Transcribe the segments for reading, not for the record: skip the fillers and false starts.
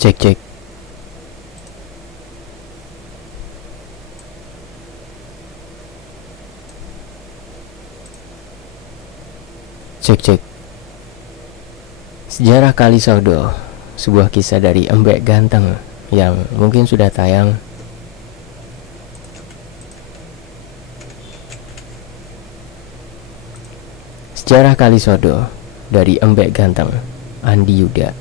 Cek cek. Cek cek. Sejarah Kalisodo, sebuah kisah dari Embek Ganteng yang mungkin sudah tayang. Sejarah Kalisodo dari Embek Ganteng, Andi Yuda.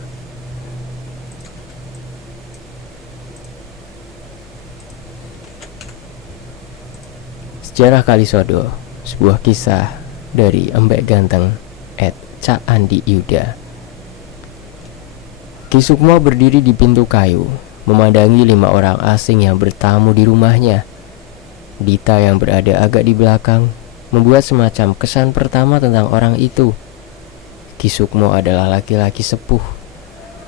Sejarah Kalisodo, sebuah kisah dari Embek Ganteng Cak Andi Yuda. Ki Sukmo berdiri di pintu kayu, memandangi 5 orang asing yang bertamu di rumahnya. Dita yang berada agak di belakang membuat semacam kesan pertama tentang orang itu. Ki Sukmo adalah laki-laki sepuh,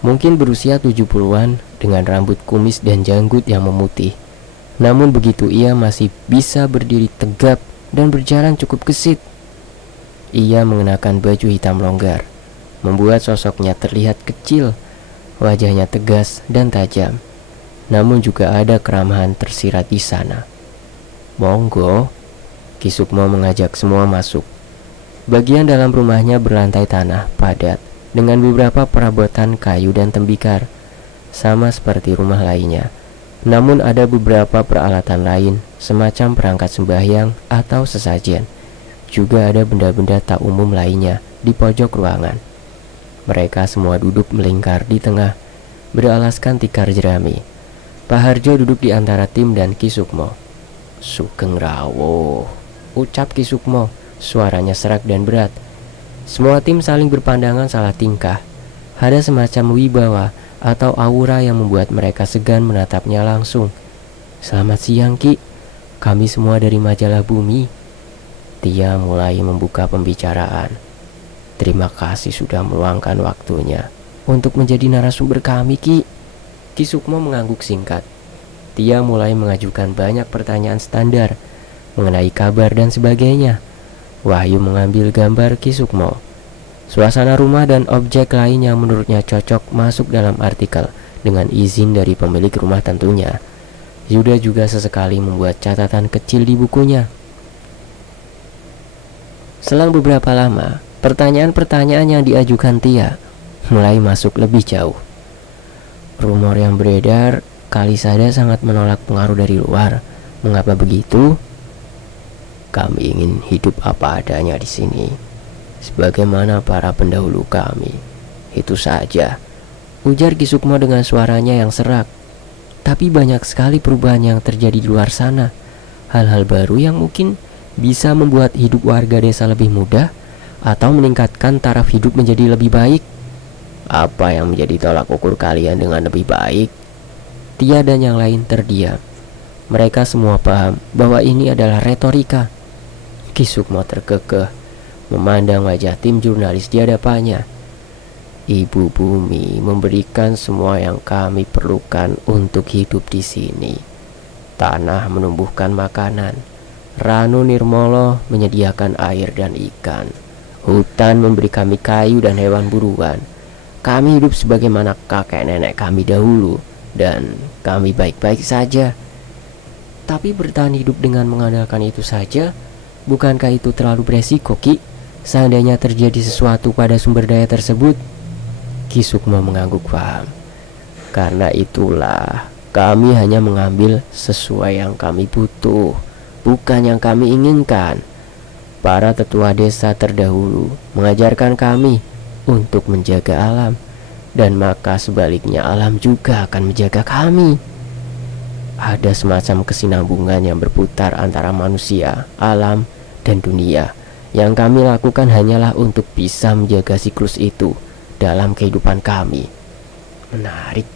mungkin berusia 70-an dengan rambut kumis dan janggut yang memutih. Namun begitu ia masih bisa berdiri tegap dan berjalan cukup gesit. Ia mengenakan baju hitam longgar, membuat sosoknya terlihat kecil. Wajahnya tegas dan tajam, namun juga ada keramahan tersirat di sana. Monggo, Ki Sukmo mengajak semua masuk. Bagian dalam rumahnya berlantai tanah padat dengan beberapa perabotan kayu dan tembikar, sama seperti rumah lainnya. Namun ada beberapa peralatan lain, semacam perangkat sembahyang atau sesajen. Juga ada benda-benda tak umum lainnya di pojok ruangan. Mereka semua duduk melingkar di tengah, beralaskan tikar jerami. Pak Harjo duduk di antara Tim dan Ki Sukmo. Sugeng rawuh, ucap Ki Sukmo, suaranya serak dan berat. Semua tim saling berpandangan salah tingkah. Ada semacam wibawa atau aura yang membuat mereka segan menatapnya langsung. Selamat siang Ki, kami semua dari majalah Bumi. Tia mulai membuka pembicaraan. Terima kasih sudah meluangkan waktunya untuk menjadi narasumber kami, Ki. Ki Sukmo mengangguk singkat. Tia mulai mengajukan banyak pertanyaan standar mengenai kabar dan sebagainya. Wahyu mengambil gambar Ki Sukmo, suasana rumah dan objek lain yang menurutnya cocok masuk dalam artikel dengan izin dari pemilik rumah tentunya. Yuda juga sesekali membuat catatan kecil di bukunya. Selang beberapa lama, pertanyaan-pertanyaan yang diajukan Tia mulai masuk lebih jauh. Rumor yang beredar, Kalisada sangat menolak pengaruh dari luar. Mengapa begitu? Kami ingin hidup apa adanya di sini, sebagaimana para pendahulu kami. Itu saja, ujar Ki Sukmo dengan suaranya yang serak. Tapi banyak sekali perubahan yang terjadi di luar sana. Hal-hal baru yang mungkin bisa membuat hidup warga desa lebih mudah atau meningkatkan taraf hidup menjadi lebih baik. Apa yang menjadi tolak ukur kalian dengan lebih baik? Tia dan yang lain terdiam. Mereka semua paham bahwa ini adalah retorika. Ki Sukmo terkekeh memandang wajah tim jurnalis di hadapannya. Ibu Bumi memberikan semua yang kami perlukan untuk hidup di sini. Tanah menumbuhkan makanan, Ranu Nirmolo menyediakan air dan ikan, hutan memberi kami kayu dan hewan buruan. Kami hidup sebagaimana kakek nenek kami dahulu, dan kami baik-baik saja. Tapi bertahan hidup dengan mengandalkan itu saja, bukankah itu terlalu beresiko, Ki? Seandainya terjadi sesuatu pada sumber daya tersebut. Ki Sukmo mengangguk paham. Karena itulah kami hanya mengambil sesuai yang kami butuh, bukan yang kami inginkan. Para tetua desa terdahulu mengajarkan kami untuk menjaga alam, dan maka sebaliknya alam juga akan menjaga kami. Ada semacam kesinambungan yang berputar antara manusia, alam, dan dunia. Yang kami lakukan hanyalah untuk bisa menjaga siklus itu dalam kehidupan kami. Menarik.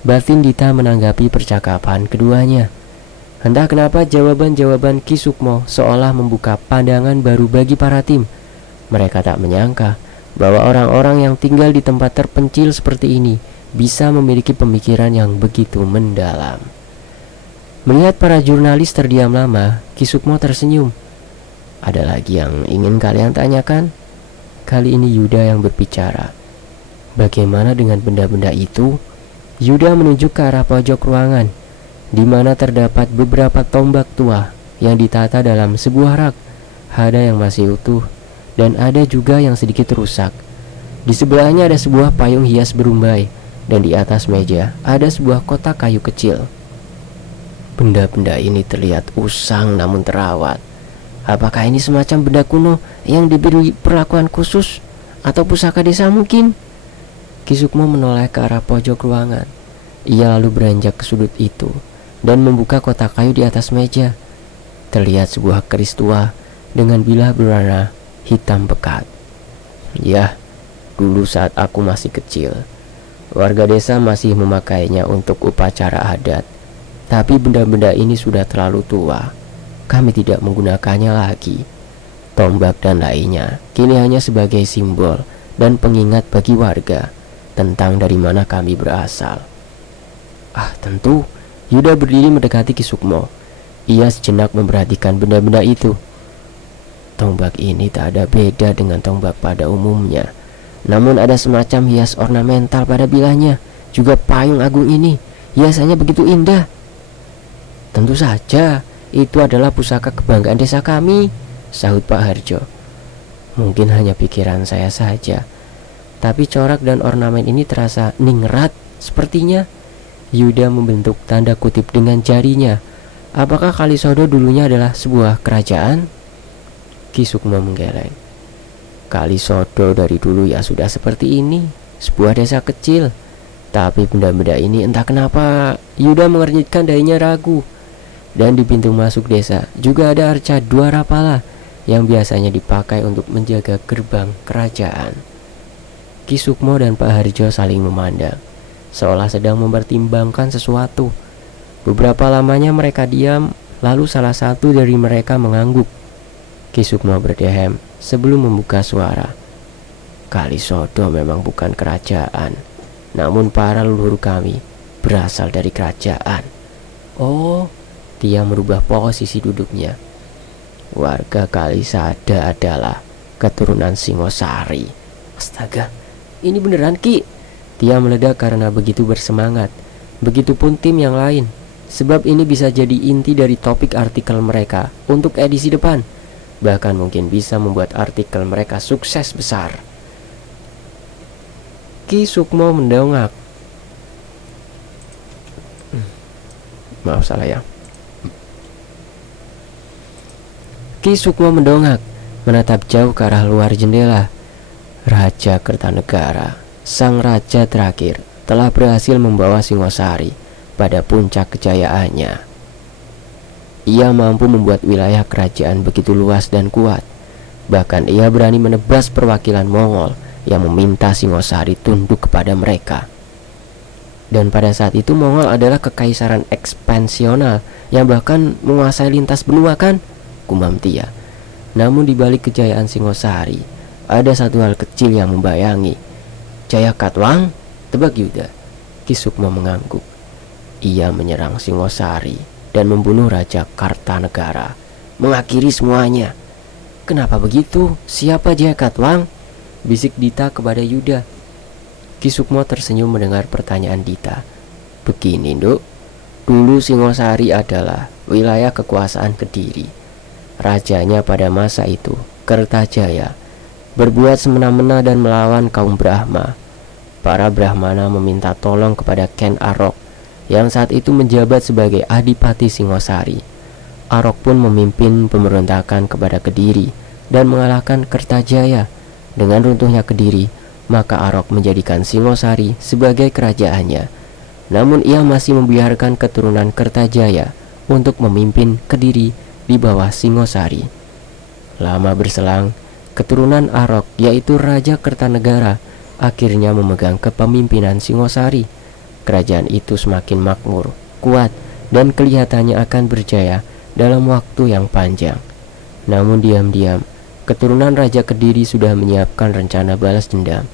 Batin Dita menanggapi percakapan keduanya. Entah kenapa jawaban-jawaban Ki Sukmo seolah membuka pandangan baru bagi para tim. Mereka tak menyangka bahwa orang-orang yang tinggal di tempat terpencil seperti ini bisa memiliki pemikiran yang begitu mendalam. Melihat para jurnalis terdiam lama, Ki Sukmo tersenyum. Ada lagi yang ingin kalian tanyakan? Kali ini Yuda yang berbicara. Bagaimana dengan benda-benda itu? Yuda menunjuk ke arah pojok ruangan, di mana terdapat beberapa tombak tua yang ditata dalam sebuah rak. Ada yang masih utuh, dan ada juga yang sedikit rusak. Di sebelahnya ada sebuah payung hias berumbai, dan di atas meja ada sebuah kotak kayu kecil. Benda-benda ini terlihat usang namun terawat. Apakah ini semacam benda kuno yang diberi perlakuan khusus, atau pusaka desa mungkin? Ki Sukmo menoleh ke arah pojok ruangan. Ia lalu beranjak ke sudut itu dan membuka kotak kayu di atas meja. Terlihat sebuah keris tua dengan bilah berwarna hitam pekat. Ya, dulu saat aku masih kecil, warga desa masih memakainya untuk upacara adat. Tapi benda-benda ini sudah terlalu tua. Kami tidak menggunakannya lagi. Tombak dan lainnya kini hanya sebagai simbol dan pengingat bagi warga tentang dari mana kami berasal. Ah, tentu. Yuda berdiri mendekati Ki Sukmo. Ia sejenak memperhatikan benda-benda itu. Tombak ini tak ada beda dengan tombak pada umumnya. Namun ada semacam hias ornamental pada bilahnya. Juga payung agung ini hiasannya begitu indah. Tentu saja, itu adalah pusaka kebanggaan desa kami, sahut Pak Harjo. Mungkin hanya pikiran saya saja, tapi corak dan ornamen ini terasa ningrat sepertinya. Yuda membentuk tanda kutip dengan jarinya. Apakah Kalisodo dulunya adalah sebuah kerajaan? Ki Sukmo menggeleng. Kalisodo dari dulu ya sudah seperti ini, sebuah desa kecil. Tapi benda-benda ini entah kenapa Yuda mengernyitkan dahinya ragu. Dan di pintu masuk desa juga ada arca dua rapala yang biasanya dipakai untuk menjaga gerbang kerajaan. Ki Sukmo dan Pak Harjo saling memandang, seolah sedang mempertimbangkan sesuatu. Beberapa lamanya mereka diam, lalu salah satu dari mereka mengangguk. Ki Sukmo berdehem sebelum membuka suara. Kalisodo memang bukan kerajaan, namun para leluhur kami berasal dari kerajaan. Oh, dia merubah posisi duduknya. Warga Kalisada adalah keturunan Singosari. Astaga, ini beneran Ki? Dia meledak karena begitu bersemangat. Begitupun tim yang lain, sebab ini bisa jadi inti dari topik artikel mereka untuk edisi depan. Bahkan mungkin bisa membuat artikel mereka sukses besar. Ki Sukmo mendongak. Maaf salah ya. Ki Sukmo mendongak, menatap jauh ke arah luar jendela. Raja Kertanegara, sang raja terakhir, telah berhasil membawa Singosari pada puncak kejayaannya. Ia mampu membuat wilayah kerajaan begitu luas dan kuat. Bahkan ia berani menebas perwakilan Mongol yang meminta Singosari tunduk kepada mereka. Dan pada saat itu Mongol adalah kekaisaran ekspansional yang bahkan menguasai lintas benua, kan? Kumam Tia. Namun di balik kejayaan Singosari ada satu hal kecil yang membayangi. Jaya Katwang, tebak Yuda. Ki Sukmo mengangguk. Ia menyerang Singosari dan membunuh Raja Kartanegara, mengakhiri semuanya. Kenapa begitu? Siapa Jaya Katwang? Bisik Dita kepada Yuda. Ki Sukmo tersenyum mendengar pertanyaan Dita. Begini, Nduk. Dulu Singosari adalah wilayah kekuasaan Kediri. Rajanya pada masa itu, Kertajaya, berbuat semena-mena dan melawan kaum Brahma. Para Brahmana meminta tolong kepada Ken Arok yang saat itu menjabat sebagai Adipati Singosari. Arok pun memimpin pemberontakan kepada Kediri dan mengalahkan Kertajaya. Dengan runtuhnya Kediri, maka Arok menjadikan Singosari sebagai kerajaannya. Namun ia masih membiarkan keturunan Kertajaya untuk memimpin Kediri di bawah Singosari. Lama berselang, keturunan Arok yaitu Raja Kertanegara akhirnya memegang kepemimpinan Singosari. Kerajaan itu semakin makmur, kuat, dan kelihatannya akan berjaya dalam waktu yang panjang. Namun diam-diam, keturunan Raja Kediri sudah menyiapkan rencana balas dendam.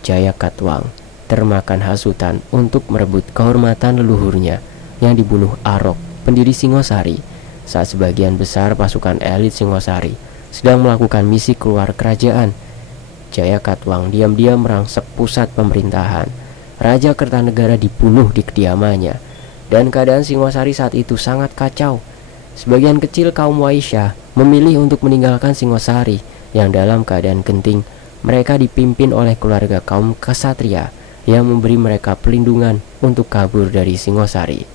Jaya Katwang termakan hasutan untuk merebut kehormatan leluhurnya yang dibunuh Arok, pendiri Singosari, saat sebagian besar pasukan elit Singosari sedang melakukan misi keluar kerajaan. Jaya Katwang diam-diam merangsek pusat pemerintahan, Raja Kertanegara dibunuh di kediamannya, dan keadaan Singosari saat itu sangat kacau. Sebagian kecil kaum Waisyah memilih untuk meninggalkan Singosari yang dalam keadaan genting. Mereka dipimpin oleh keluarga kaum ksatria yang memberi mereka pelindungan untuk kabur dari Singosari.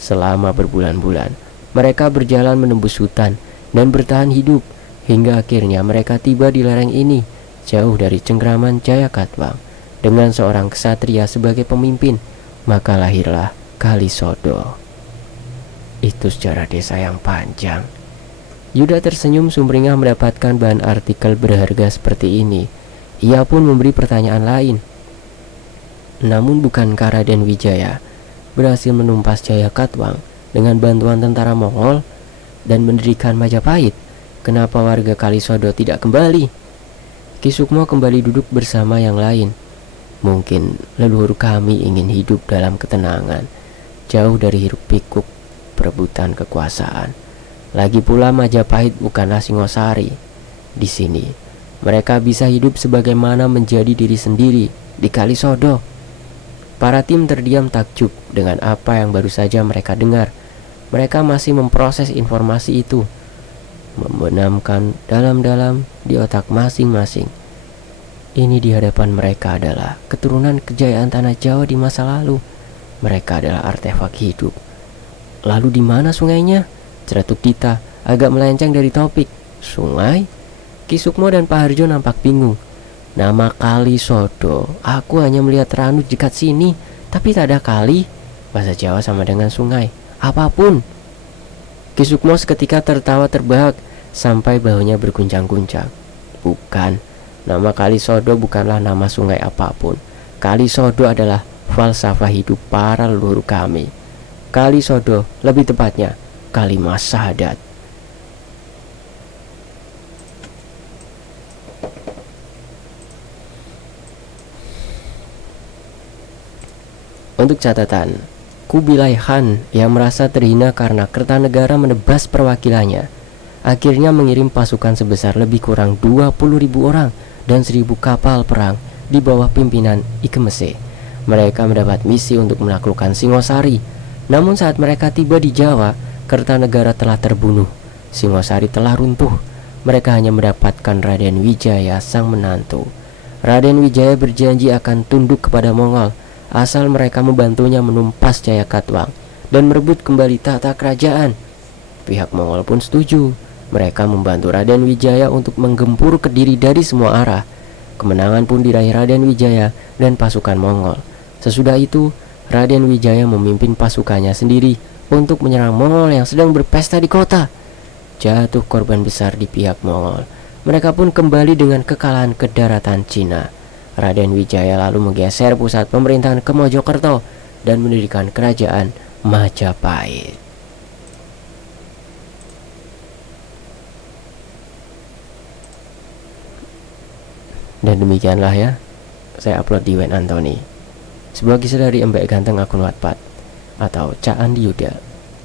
Selama berbulan-bulan, mereka berjalan menembus hutan dan bertahan hidup hingga akhirnya mereka tiba di lereng ini, jauh dari cengkraman Jayakatwang, dengan seorang ksatria sebagai pemimpin. Maka lahirlah Kalisodo. Itu sejarah desa yang panjang. Yuda tersenyum sumringah mendapatkan bahan artikel berharga seperti ini. Ia pun memberi pertanyaan lain. Namun bukankah Raden Wijaya berhasil menumpas Jayakatwang dengan bantuan tentara Mongol dan mendirikan Majapahit? Kenapa warga Kalisodo tidak kembali? Ki Sukmo kembali duduk bersama yang lain. Mungkin leluhur kami ingin hidup dalam ketenangan, jauh dari hiruk pikuk perebutan kekuasaan. Lagi pula Majapahit bukanlah Singosari. Di sini mereka bisa hidup sebagaimana menjadi diri sendiri di Kalisodo. Para tim terdiam takjub dengan apa yang baru saja mereka dengar. Mereka masih memproses informasi itu, membenamkan dalam-dalam di otak masing-masing. Ini di hadapan mereka adalah keturunan kejayaan tanah Jawa di masa lalu. Mereka adalah artefak hidup. Lalu di mana sungainya? Ceratuk Dita agak melenceng dari topik. Sungai? Ki Sukmo dan Pak Harjo nampak bingung. Nama Kalisodo, aku hanya melihat ranu dekat sini, tapi tak ada kali. Bahasa Jawa sama dengan sungai. Apapun. Ki Sukmo seketika tertawa terbahak sampai bahunya berguncang-guncang. Bukan, nama Kalisodo bukanlah nama sungai apapun. Kalisodo adalah falsafah hidup para leluhur kami. Kalisodo, lebih tepatnya kalimat syahadat. Untuk catatan, Kubilai Khan yang merasa terhina karena Kertanegara menebas perwakilannya, akhirnya mengirim pasukan sebesar lebih kurang 20.000 orang dan 1.000 kapal perang di bawah pimpinan Ikemese. Mereka mendapat misi untuk menaklukkan Singosari. Namun saat mereka tiba di Jawa, Kertanegara telah terbunuh. Singosari telah runtuh. Mereka hanya mendapatkan Raden Wijaya sang menantu. Raden Wijaya berjanji akan tunduk kepada Mongol asal mereka membantunya menumpas Jayakatwang dan merebut kembali tahta kerajaan. Pihak Mongol pun setuju. Mereka membantu Raden Wijaya untuk menggempur Kediri dari semua arah. Kemenangan pun diraih Raden Wijaya dan pasukan Mongol. Sesudah itu, Raden Wijaya memimpin pasukannya sendiri untuk menyerang Mongol yang sedang berpesta di kota. Jatuh korban besar di pihak Mongol. Mereka pun kembali dengan kekalahan ke daratan Cina. Raden Wijaya lalu menggeser pusat pemerintahan ke Mojokerto dan mendirikan kerajaan Majapahit. Dan demikianlah ya, saya upload di Wen Anthony, sebuah kisah dari Embek Ganteng akun Wattpad atau Cak Andi Yuda.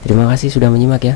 Terima kasih sudah menyimak ya.